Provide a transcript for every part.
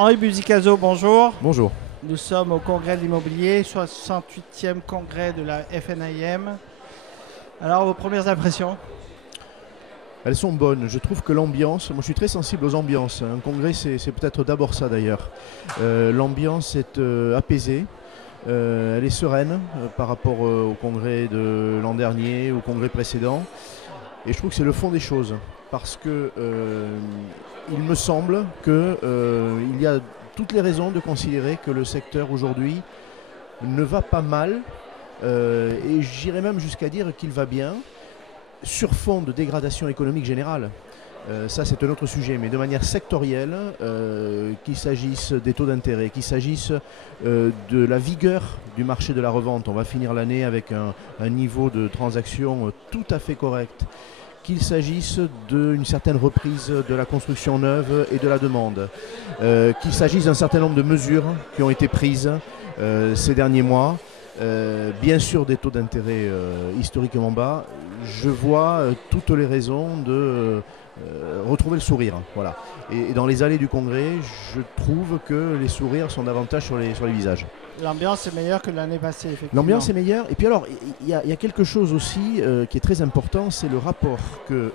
Henri Buzicazo, bonjour. Bonjour. Nous sommes au congrès de l'immobilier, 68e congrès de la FNIM. Alors, vos premières impressions? Elles sont bonnes. Je trouve que l'ambiance, moi je suis très sensible aux ambiances. Un congrès, c'est peut-être d'abord ça d'ailleurs. L'ambiance est apaisée, elle est sereine par rapport au congrès de l'an dernier, au congrès précédent. Et je trouve que c'est le fond des choses. Parce que il me semble qu'il y a toutes les raisons de considérer que le secteur aujourd'hui ne va pas mal. Et j'irais même jusqu'à dire qu'il va bien, sur fond de dégradation économique générale. Ça c'est un autre sujet, mais de manière sectorielle, qu'il s'agisse des taux d'intérêt, qu'il s'agisse de la vigueur du marché de la revente, on va finir l'année avec un niveau de transaction tout à fait correct, qu'il s'agisse d'une certaine reprise de la construction neuve et de la demande, qu'il s'agisse d'un certain nombre de mesures qui ont été prises ces derniers mois, bien sûr des taux d'intérêt historiquement bas, je vois toutes les raisons de retrouver le sourire. Voilà. Et dans les allées du congrès, je trouve que les sourires sont davantage sur les visages. L'ambiance est meilleure que l'année passée, effectivement. L'ambiance est meilleure. Et puis alors, il y a quelque chose aussi qui est très important, c'est le rapport que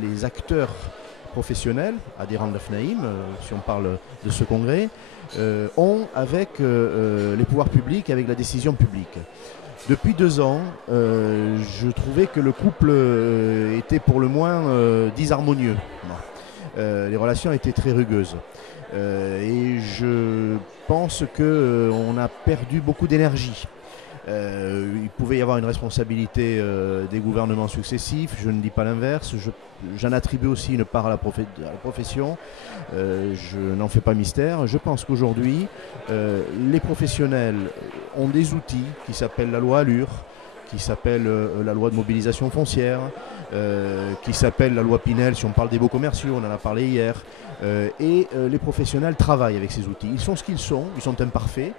les acteurs professionnels, adhérents de la FNAIM, si on parle de ce congrès, ont avec les pouvoirs publics, avec la décision publique. Depuis 2 ans, je trouvais que le couple était pour le moins disharmonieux. Les relations étaient très rugueuses. Et je pense qu'on a perdu beaucoup d'énergie. Il pouvait y avoir une responsabilité des gouvernements successifs, je ne dis pas l'inverse, j'en attribue aussi une part à la profession, je n'en fais pas mystère. Je pense qu'aujourd'hui, les professionnels ont des outils qui s'appellent la loi Allure, qui s'appelle la loi de mobilisation foncière, qui s'appelle la loi Pinel si on parle des baux commerciaux, on en a parlé hier, et les professionnels travaillent avec ces outils. Ils sont ce qu'ils sont imparfaits,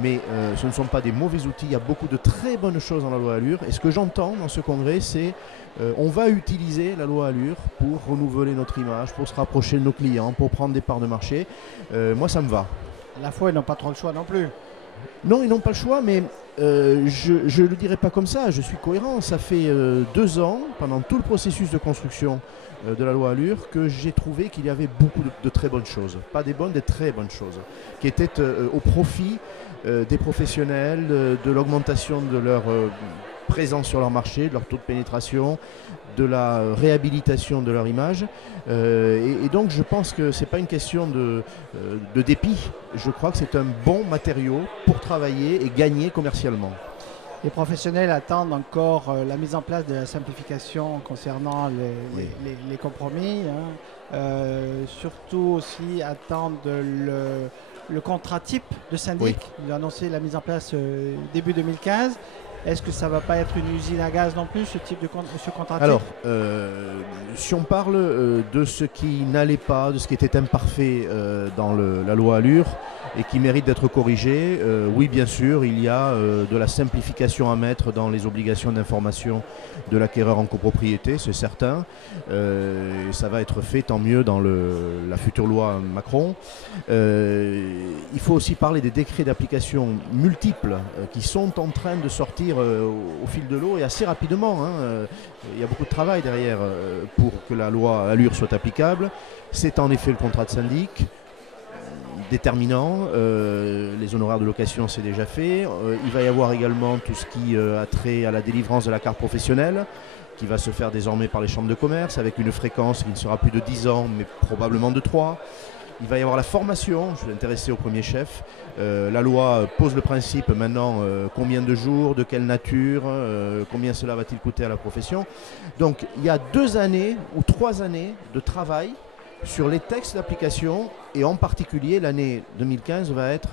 mais ce ne sont pas des mauvais outils, il y a beaucoup de très bonnes choses dans la loi Allure, et ce que j'entends dans ce congrès, c'est on va utiliser la loi Allure pour renouveler notre image, pour se rapprocher de nos clients, pour prendre des parts de marché. Moi ça me va. À la fois, ils n'ont pas trop le choix non plus. Non, ils n'ont pas le choix, mais je ne le dirais pas comme ça, je suis cohérent. Ça fait 2 ans, pendant tout le processus de construction de la loi Allure, que j'ai trouvé qu'il y avait beaucoup de très bonnes choses. Pas des bonnes, des très bonnes choses, qui étaient au profit des professionnels, de l'augmentation de leur présence sur leur marché, de leur taux de pénétration, de la réhabilitation de leur image. Et donc je pense que ce n'est pas une question de dépit. Je crois que c'est un bon matériau pour travailler et gagner commercialement. Les professionnels attendent encore la mise en place de la simplification concernant les compromis. Surtout aussi attendent le contrat type de syndic. Oui. Ils ont annoncé la mise en place début 2015. Est-ce que ça ne va pas être une usine à gaz non plus, ce contrat type? Alors, si on parle de ce qui n'allait pas, de ce qui était imparfait dans la loi Allure et qui mérite d'être corrigé, oui, bien sûr, il y a de la simplification à mettre dans les obligations d'information de l'acquéreur en copropriété, c'est certain. Ça va être fait, tant mieux, dans la future loi Macron. Il faut aussi parler des décrets d'application multiples qui sont en train de sortir au fil de l'eau et assez rapidement. Il y a beaucoup de travail derrière pour que la loi Allure soit applicable. C'est en effet le contrat de syndic déterminant. Les honoraires de location, c'est déjà fait. Il va y avoir également tout ce qui a trait à la délivrance de la carte professionnelle, qui va se faire désormais par les chambres de commerce avec une fréquence qui ne sera plus de 10 ans mais probablement de 3. Il va y avoir la formation, je vais intéresser au premier chef. La loi pose le principe maintenant, combien de jours, de quelle nature, combien cela va-t-il coûter à la profession. Donc il y a 2 années ou 3 années de travail sur les textes d'application, et en particulier l'année 2015 va être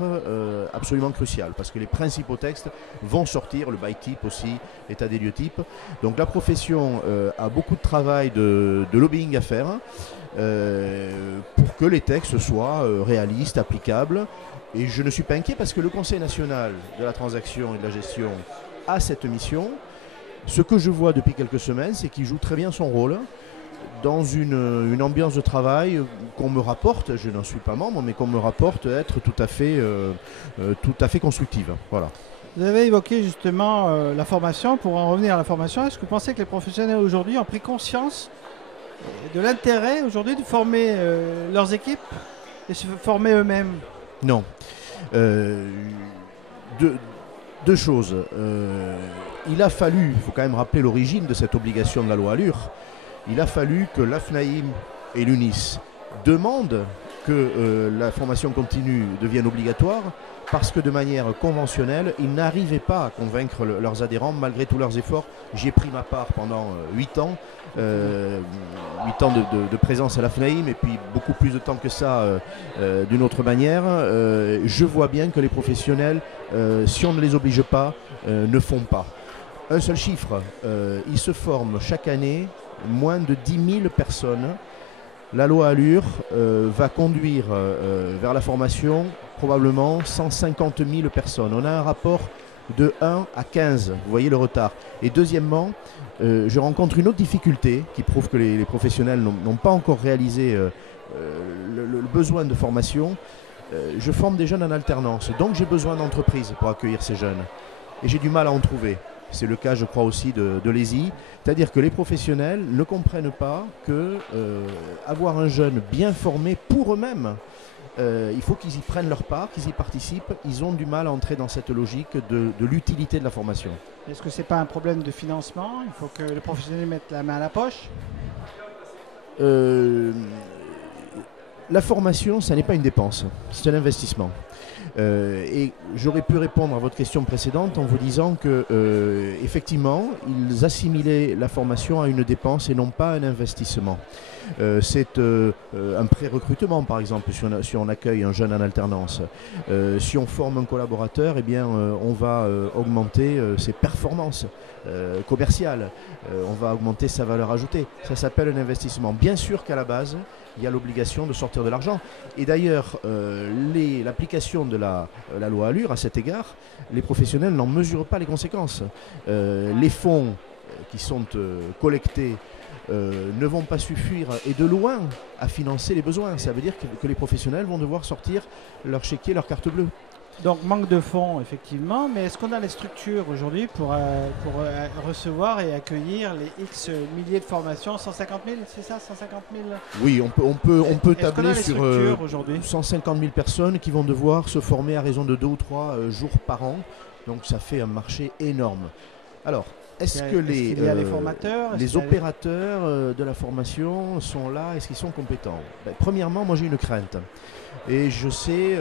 absolument cruciale parce que les principaux textes vont sortir, le bail type aussi, l'état des lieux type. Donc la profession a beaucoup de travail de lobbying à faire pour que les textes soient réalistes, applicables. Et je ne suis pas inquiet parce que le Conseil national de la transaction et de la gestion a cette mission. Ce que je vois depuis quelques semaines, c'est qu'il joue très bien son rôle dans une ambiance de travail qu'on me rapporte, je n'en suis pas membre, mais qu'on me rapporte être tout à fait constructive. Voilà. Vous avez évoqué justement la formation. Pour en revenir à la formation, est-ce que vous pensez que les professionnels aujourd'hui ont pris conscience de l'intérêt aujourd'hui de former leurs équipes et se former eux-mêmes? Non. Deux choses. Il a fallu, il faut quand même rappeler l'origine de cette obligation de la loi Allure, il a fallu que l'AFNAIM et l'UNIS demandent que la formation continue devienne obligatoire parce que de manière conventionnelle, ils n'arrivaient pas à convaincre leurs adhérents malgré tous leurs efforts. J'y ai pris ma part pendant 8 ans, 8 ans de présence à l'AFNAIM et puis beaucoup plus de temps que ça d'une autre manière. Je vois bien que les professionnels, si on ne les oblige pas, ne font pas. Un seul chiffre, ils se forment chaque année moins de 10 000 personnes. La loi Allure va conduire vers la formation probablement 150 000 personnes. On a un rapport de 1 à 15, vous voyez le retard. Et deuxièmement, je rencontre une autre difficulté qui prouve que les professionnels n'ont pas encore réalisé le besoin de formation. Je forme des jeunes en alternance, donc j'ai besoin d'entreprises pour accueillir ces jeunes. Et j'ai du mal à en trouver. C'est le cas, je crois, aussi de l'ESI. C'est-à-dire que les professionnels ne comprennent pas que avoir un jeune bien formé pour eux-mêmes, il faut qu'ils y prennent leur part, qu'ils y participent. Ils ont du mal à entrer dans cette logique de l'utilité de la formation. Est-ce que ce n'est pas un problème de financement? Il faut que les professionnels mettent la main à la poche? La formation, ça n'est pas une dépense, c'est un investissement. Et j'aurais pu répondre à votre question précédente en vous disant que effectivement, ils assimilaient la formation à une dépense et non pas un investissement. C'est un pré-recrutement, par exemple, si on accueille un jeune en alternance. Si on forme un collaborateur, eh bien, on va augmenter ses performances commerciales. On va augmenter sa valeur ajoutée. Ça s'appelle un investissement. Bien sûr qu'à la base, il y a l'obligation de sortir de l'argent. Et d'ailleurs, l'application de la loi Allure, à cet égard, les professionnels n'en mesurent pas les conséquences. Les fonds qui sont collectés ne vont pas suffire, et de loin, à financer les besoins. Ça veut dire que les professionnels vont devoir sortir leur chéquier, leur carte bleue. Donc manque de fonds, effectivement, mais est-ce qu'on a les structures aujourd'hui pour recevoir et accueillir les X milliers de formations? 150 000, c'est ça, 150 000? Oui, on peut tabler sur 150 000 personnes qui vont devoir se former à raison de 2 ou 3 jours par an. Donc ça fait un marché énorme. Alors, est-ce que les opérateurs de la formation sont là? Est-ce qu'ils sont compétents? Premièrement, moi j'ai une crainte. Et je sais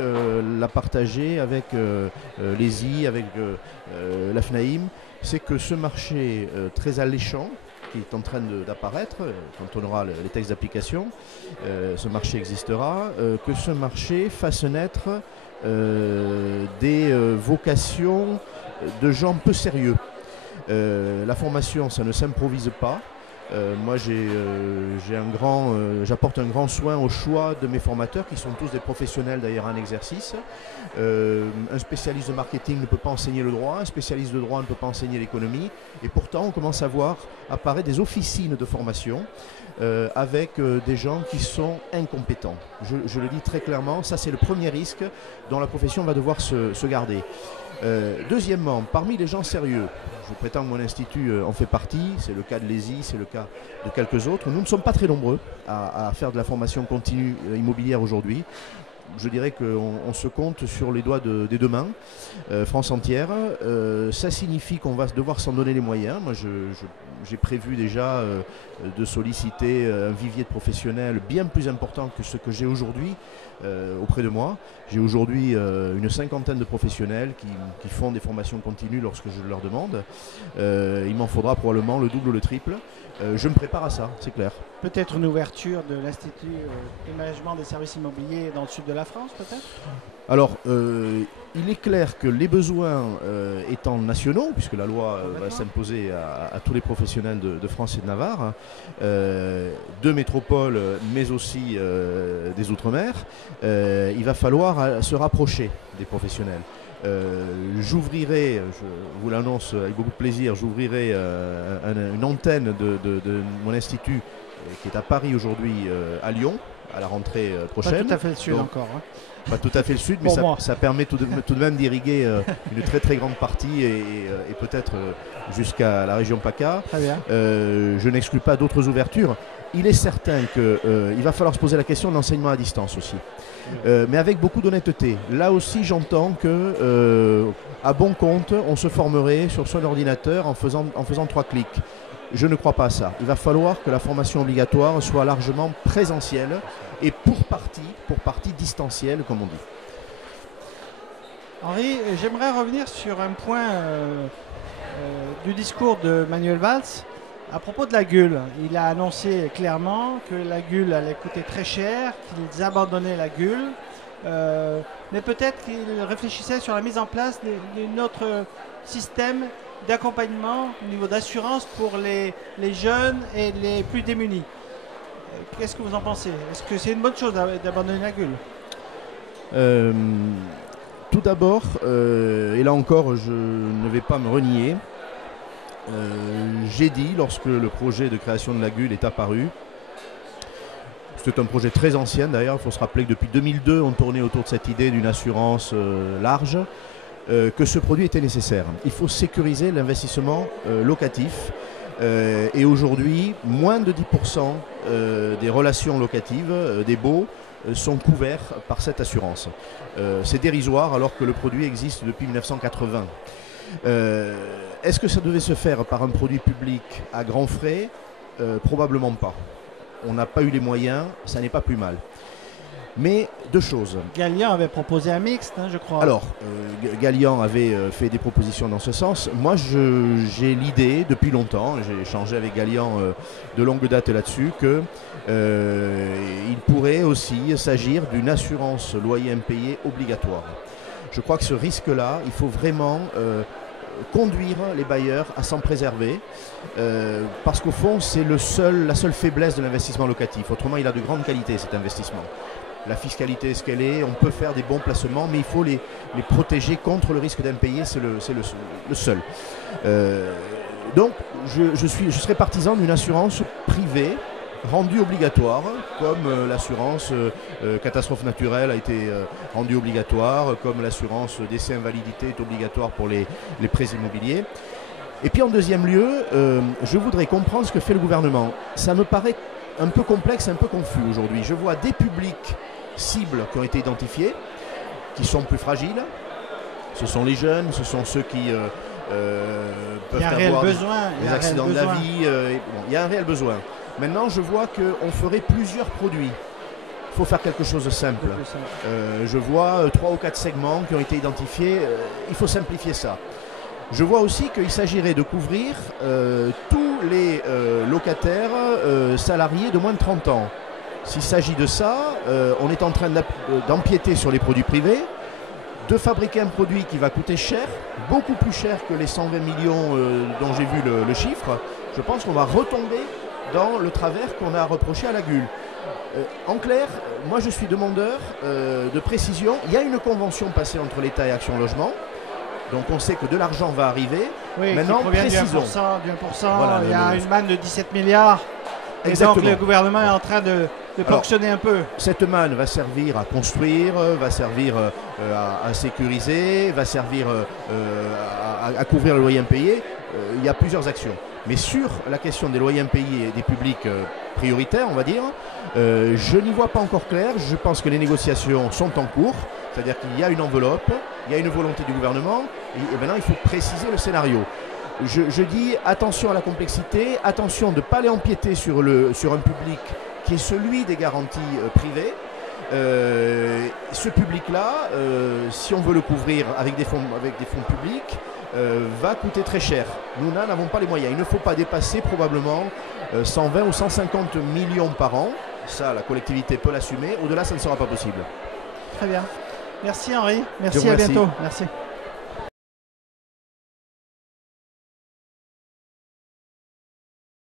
la partager avec l'ESI, avec l'AFNAIM, c'est que ce marché très alléchant, qui est en train d'apparaître, quand on aura les textes d'application, ce marché existera, que ce marché fasse naître des vocations de gens peu sérieux. La formation, ça ne s'improvise pas. Moi, j'apporte un grand soin au choix de mes formateurs, qui sont tous des professionnels d'ailleurs en exercice. Un spécialiste de marketing ne peut pas enseigner le droit, un spécialiste de droit ne peut pas enseigner l'économie. Et pourtant, on commence à voir apparaître des officines de formation avec des gens qui sont incompétents. Je le dis très clairement, ça c'est le premier risque dont la profession va devoir se garder. Deuxièmement, parmi les gens sérieux, je prétends que mon institut en fait partie, c'est le cas de l'ESI, c'est le cas de quelques autres. Nous ne sommes pas très nombreux à faire de la formation continue immobilière aujourd'hui. Je dirais qu'on se compte sur les doigts des deux mains, France entière. Ça signifie qu'on va devoir s'en donner les moyens. Moi, j'ai prévu déjà de solliciter un vivier de professionnels bien plus important que ce que j'ai aujourd'hui auprès de moi. J'ai aujourd'hui une cinquantaine de professionnels qui font des formations continues lorsque je leur demande. Il m'en faudra probablement le double ou le triple. Je me prépare à ça, c'est clair. Peut-être une ouverture de l'Institut de management des services immobiliers dans le sud de la France, peut-être? Alors, il est clair que les besoins étant nationaux, puisque la loi va s'imposer à tous les professionnels de France et de Navarre, de métropole, mais aussi des Outre-mer, il va falloir se rapprocher des professionnels. J'ouvrirai, je vous l'annonce avec beaucoup de plaisir, j'ouvrirai une antenne de mon institut qui est à Paris aujourd'hui, à Lyon, à la rentrée prochaine. Pas tout à fait le sud Donc, encore. Hein. pas tout à fait le sud, mais ça permet tout de même d'irriguer une très très grande partie et peut-être jusqu'à la région PACA. Très bien. Je n'exclus pas d'autres ouvertures. Il est certain qu'il va falloir se poser la question de l'enseignement à distance aussi. Mais avec beaucoup d'honnêteté. Là aussi, j'entends que, à bon compte, on se formerait sur son ordinateur en faisant 3 clics. Je ne crois pas à ça. Il va falloir que la formation obligatoire soit largement présentielle et pour partie distancielle, comme on dit. Henri, j'aimerais revenir sur un point du discours de Manuel Valls à propos de la GUL. Il a annoncé clairement que la GUL allait coûter très cher, qu'ils abandonnaient la GUL, mais peut-être qu'il réfléchissait sur la mise en place d'un autre système d'accompagnement au niveau d'assurance pour les jeunes et les plus démunis. Qu'est-ce que vous en pensez? Est-ce que c'est une bonne chose d'abandonner la GUL? Tout d'abord, et là encore je ne vais pas me renier, j'ai dit lorsque le projet de création de la GUL est apparu, c'est un projet très ancien d'ailleurs, il faut se rappeler que depuis 2002 on tournait autour de cette idée d'une assurance large, que ce produit était nécessaire. Il faut sécuriser l'investissement locatif et aujourd'hui moins de 10% des relations locatives, des baux, sont couverts par cette assurance. C'est dérisoire alors que le produit existe depuis 1980. Est-ce que ça devait se faire par un produit public à grands frais? Probablement pas. On n'a pas eu les moyens, ça n'est pas plus mal. Mais 2 choses. Gallian avait proposé un mixte, hein, je crois. Alors, Gallian avait fait des propositions dans ce sens. Moi, j'ai l'idée, depuis longtemps, j'ai échangé avec Gallian de longue date là-dessus, qu'il pourrait aussi s'agir d'une assurance loyer impayé obligatoire. Je crois que ce risque-là, il faut vraiment conduire les bailleurs à s'en préserver, parce qu'au fond, c'est la seule faiblesse de l'investissement locatif. Autrement, il a de grandes qualités, cet investissement. La fiscalité est ce qu'elle est, on peut faire des bons placements, mais il faut les protéger contre le risque d'impayé, c'est le seul. Donc je serais partisan d'une assurance privée rendue obligatoire, comme l'assurance catastrophe naturelle a été rendue obligatoire, comme l'assurance décès invalidité est obligatoire pour les prêts immobiliers. Et puis en deuxième lieu, je voudrais comprendre ce que fait le gouvernement. Ça me paraît un peu complexe, un peu confus aujourd'hui. Je vois des publics cibles qui ont été identifiés, qui sont plus fragiles. Ce sont les jeunes, ce sont ceux qui peuvent avoir des accidents de la vie. Il y a un réel besoin. Maintenant, je vois qu'on ferait plusieurs produits. Il faut faire quelque chose de simple. Je vois 3 ou 4 segments qui ont été identifiés. Il faut simplifier ça. Je vois aussi qu'il s'agirait de couvrir tous les locataires salariés de moins de 30 ans. S'il s'agit de ça, on est en train d'empiéter sur les produits privés, de fabriquer un produit qui va coûter cher, beaucoup plus cher que les 120 millions dont j'ai vu le chiffre. Je pense qu'on va retomber dans le travers qu'on a reproché à la GUL. En clair, moi je suis demandeur de précision. Il y a une convention passée entre l'État et Action Logement. Donc on sait que de l'argent va arriver. Oui, maintenant, précisons. Du 1%, voilà, il y a une manne de 17 milliards. Et exactement. donc le gouvernement est en train de ponctionner un peu. Cette manne va servir à construire, va servir à sécuriser, va servir à couvrir le loyer impayé. Il y a plusieurs actions. Mais sur la question des loyers impayés et des publics prioritaires, on va dire, je n'y vois pas encore clair. Je pense que les négociations sont en cours. C'est-à-dire qu'il y a une enveloppe, il y a une volonté du gouvernement, et maintenant il faut préciser le scénario. Je dis attention à la complexité, attention de ne pas aller empiéter sur un public qui est celui des garanties privées. Ce public-là, si on veut le couvrir avec des fonds publics, va coûter très cher. Nous n'avons pas les moyens. Il ne faut pas dépasser probablement 120 ou 150 millions par an. Ça, la collectivité peut l'assumer. Au-delà, ça ne sera pas possible. Très bien. Merci Henri. Merci, à bientôt. Merci.